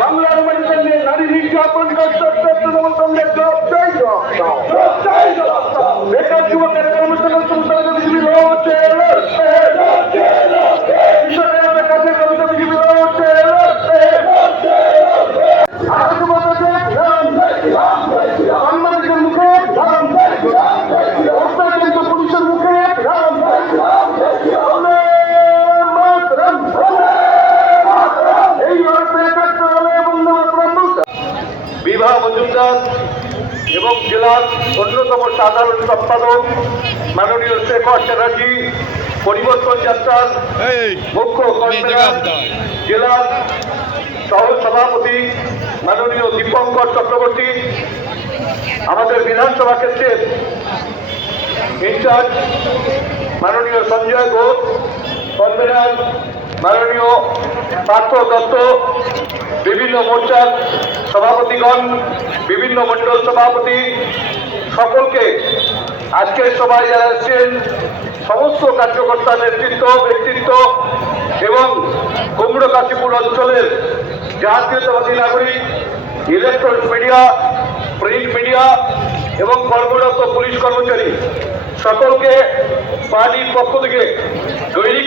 বাংলার মাটিতে নারী নির্যাতন তৃণমূল কংগ্রেস বেকার যুবকের পুলিশের মুখে বিভা মজুমদার এবং জেলার অন্যতম সাধারণ সম্পাদক মাননীয় শেখর চ্যাটার্জি, পরিবর্তন যাত্রার মুখ্য কনভেনর জেলার সহ সভাপতি মাননীয় দীপঙ্কর চক্রবর্তী, আমাদের বিধানসভা ক্ষেত্রের ইনচার্জ মাননীয় সঞ্জয় ঘোষ, কনভেনর মাননীয় পার্থ দত্ত, বিভিন্ন মোর্চার সভাপতিগণ, বিভিন্ন মণ্ডল সভাপতি, সকলকে আজকের সভায় যারা এসেছেন সমস্ত কার্যকর্তা, নেতৃত্ব, ব্যক্তিত্ব এবং কুমড়ো কাশীপুর অঞ্চলের জাতীয়তাবাদী নাগরিক, ইলেকট্রনিক মিডিয়া, প্রিন্ট মিডিয়া এবং কর্মরত পুলিশ কর্মচারী সকলকে পার্টির পক্ষ থেকে দৈনিক